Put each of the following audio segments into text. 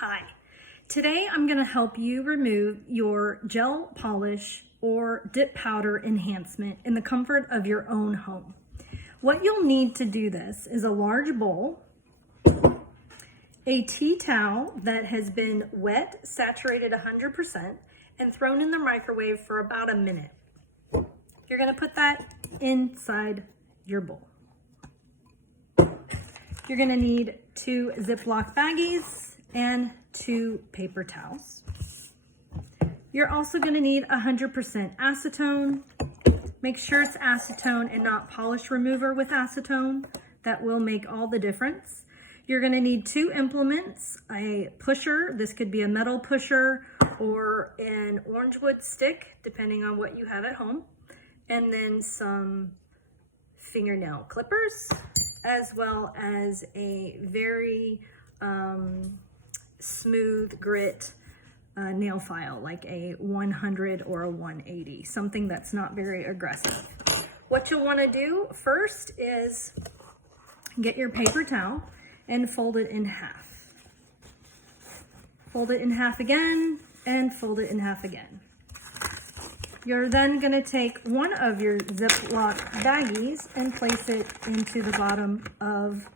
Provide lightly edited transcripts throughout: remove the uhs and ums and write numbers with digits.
Hi, today I'm going to help you remove your gel polish or dip powder enhancement in the comfort of your own home. What you'll need to do this is a large bowl, a tea towel that has been wet, saturated 100%, and thrown in the microwave for about a minute. You're going to put that inside your bowl. You're going to need 2 Ziploc baggies and 2 paper towels. You're also going to need 100% acetone. Make sure it's acetone and not polish remover with acetone. That will make all the difference. You're going to need 2 implements, a pusher. This could be a metal pusher or an orange wood stick, depending on what you have at home. And then some fingernail clippers, as well as a very smooth grit nail file, like a 100 or a 180, something that's not very aggressive. What you'll want to do first is get your paper towel and fold it in half. Fold it in half again and fold it in half again. You're then going to take one of your Ziploc baggies and place it into the bottom of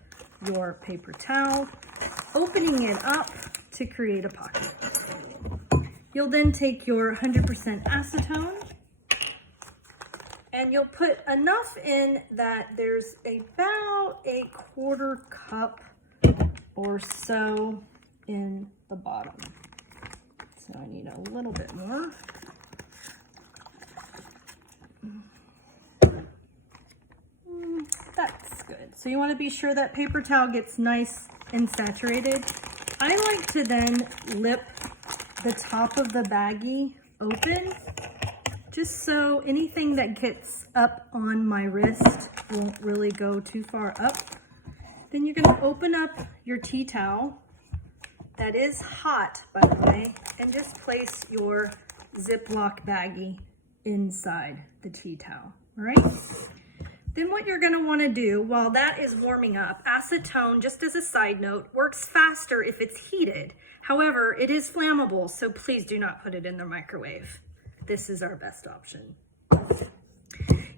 your paper towel, opening it up to create a pocket. You'll then take your 100% acetone and you'll put enough in that there's about a 1/4 cup or so in the bottom. So I need a little bit more. That's good. So you want to be sure that paper towel gets nice and saturated. I like to then lip the top of the baggie open, just so anything that gets up on my wrist won't really go too far up. Then you're going to open up your tea towel, that is hot by the way, and just place your Ziploc baggie inside the tea towel, all right? Then what you're going to want to do while that is warming up, acetone, just as a side note, works faster if it's heated. However, it is flammable, so please do not put it in the microwave. This is our best option.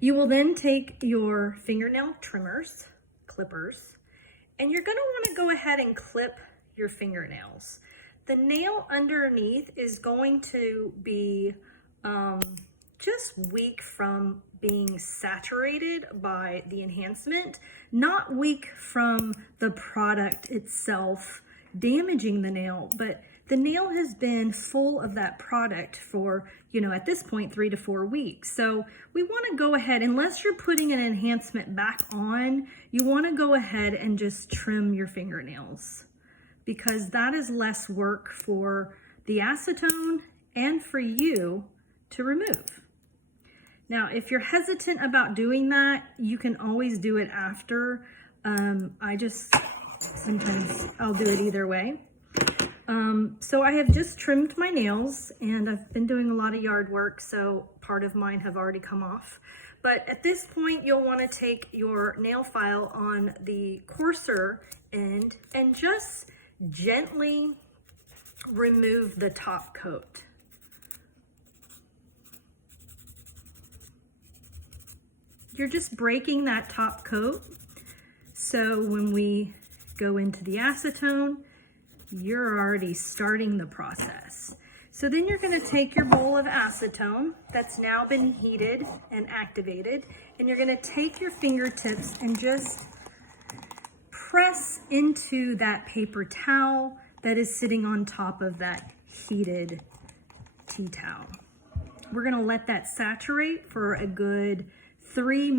You will then take your fingernail trimmers, clippers, and you're going to want to go ahead and clip your fingernails. The nail underneath is going to be just weak from being saturated by the enhancement, not weak from the product itself damaging the nail, but the nail has been full of that product for, at this point, 3 to 4 weeks. So we want to go ahead, unless you're putting an enhancement back on, you want to go ahead and just trim your fingernails, because that is less work for the acetone and for you to remove. Now, if you're hesitant about doing that, you can always do it after. Sometimes I'll do it either way. So I have just trimmed my nails, and I've been doing a lot of yard work, so part of mine have already come off. But at this point, you'll want to take your nail file on the coarser end and just gently remove the top coat. You're just breaking that top coat, so when we go into the acetone, you're already starting the process. So then you're going to take your bowl of acetone that's now been heated and activated, and you're going to take your fingertips and just press into that paper towel that is sitting on top of that heated tea towel. We're going to let that saturate for a good 3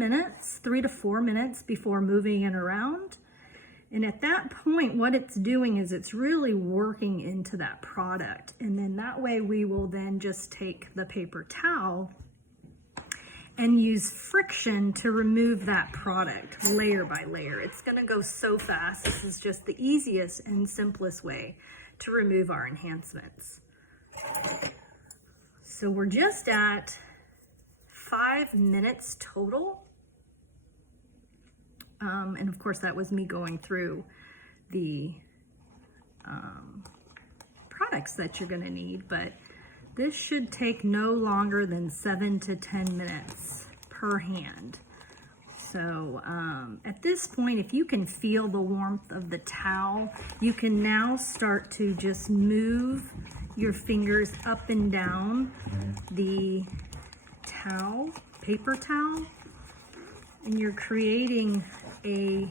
to 4 minutes before moving it around. And at that point, what it's doing is it's really working into that product. And then that way we will then just take the paper towel and use friction to remove that product layer by layer. It's going to go so fast. This is just the easiest and simplest way to remove our enhancements. So we're just at 5 minutes total. And of course that was me going through the products that you're gonna need, but this should take no longer than 7 to 10 minutes per hand. So at this point, if you can feel the warmth of the towel, you can now start to just move your fingers up and down the towel, paper towel, and you're creating a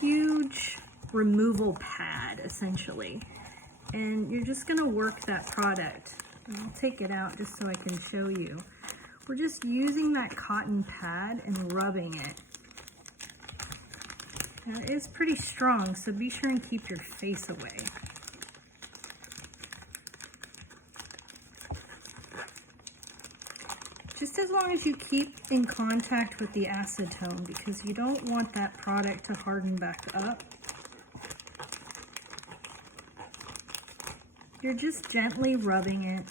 huge removal pad essentially. And you're just gonna work that product. And I'll take it out just so I can show you. We're just using that cotton pad and rubbing it. Now it is pretty strong, so be sure and keep your face away. Just as long as you keep in contact with the acetone, because you don't want that product to harden back up. You're just gently rubbing it.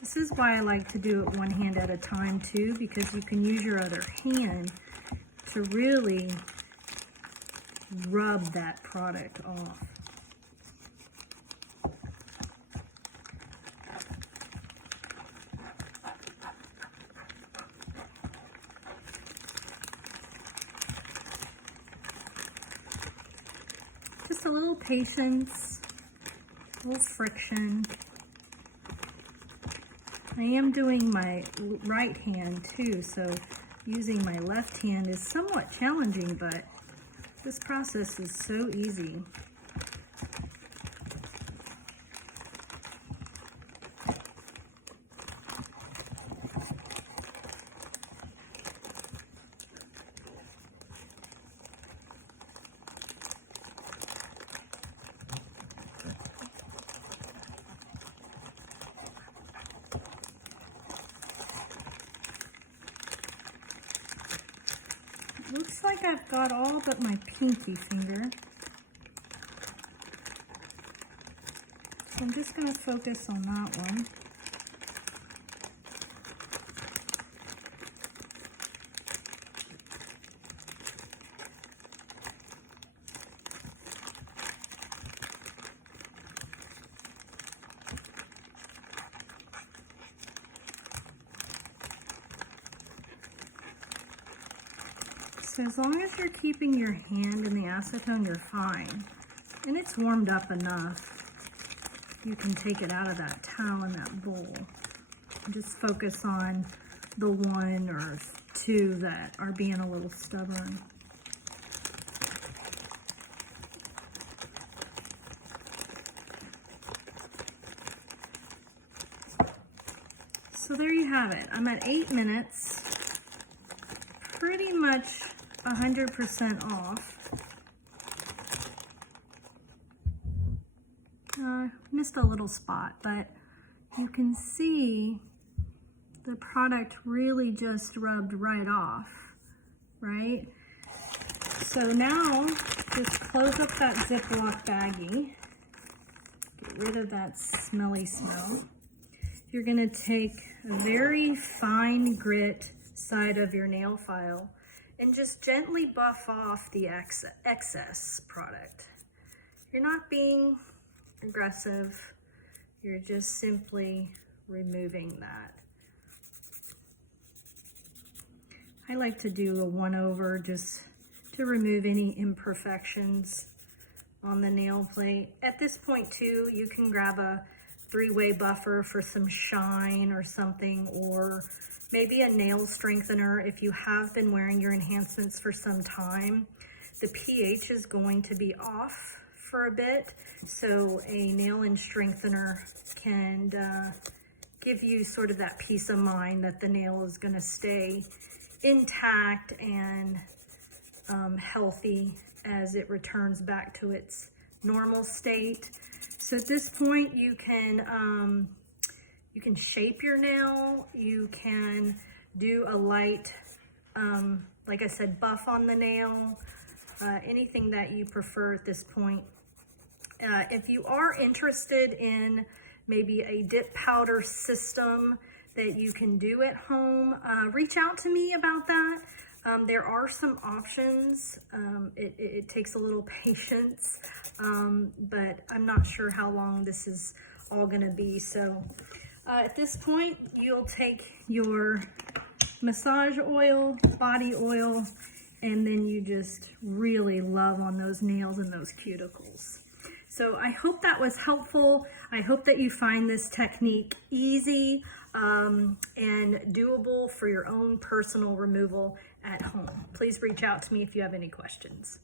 This is why I like to do it one hand at a time too, because you can use your other hand to really rub that product off. Just a little patience, a little friction. I am doing my right hand too, so using my left hand is somewhat challenging, but this process is so easy. Looks like I've got all but my pinky finger. So I'm just going to focus on that one. So as long as you're keeping your hand in the acetone, you're fine. And it's warmed up enough. You can take it out of that towel in that bowl. And just focus on the one or two that are being a little stubborn. So there you have it. I'm at 8 minutes. Pretty much 100% off. Missed a little spot, but you can see the product really just rubbed right off, right? So now just close up that Ziploc baggie. Get rid of that smelly smell. You're gonna take a very fine grit side of your nail file and just gently buff off the excess product. You're not being aggressive, you're just simply removing that. I like to do a 1-over just to remove any imperfections on the nail plate. At this point too, you can grab a 3-way buffer for some shine or something, or maybe a nail strengthener. If you have been wearing your enhancements for some time, the pH is going to be off for a bit, so a nail strengthener can give you sort of that peace of mind that the nail is going to stay intact and healthy as it returns back to its normal state. So at this point, you can shape your nail. You can do a light, like I said, buff on the nail. Anything that you prefer at this point. If you are interested in maybe a dip powder system that you can do at home, reach out to me about that. There are some options. It takes a little patience, but I'm not sure how long this is all gonna be. So at this point, you'll take your massage oil, body oil, and then you just really love on those nails and those cuticles. So I hope that was helpful. I hope that you find this technique easy and doable for your own personal removal at home. Please reach out to me if you have any questions.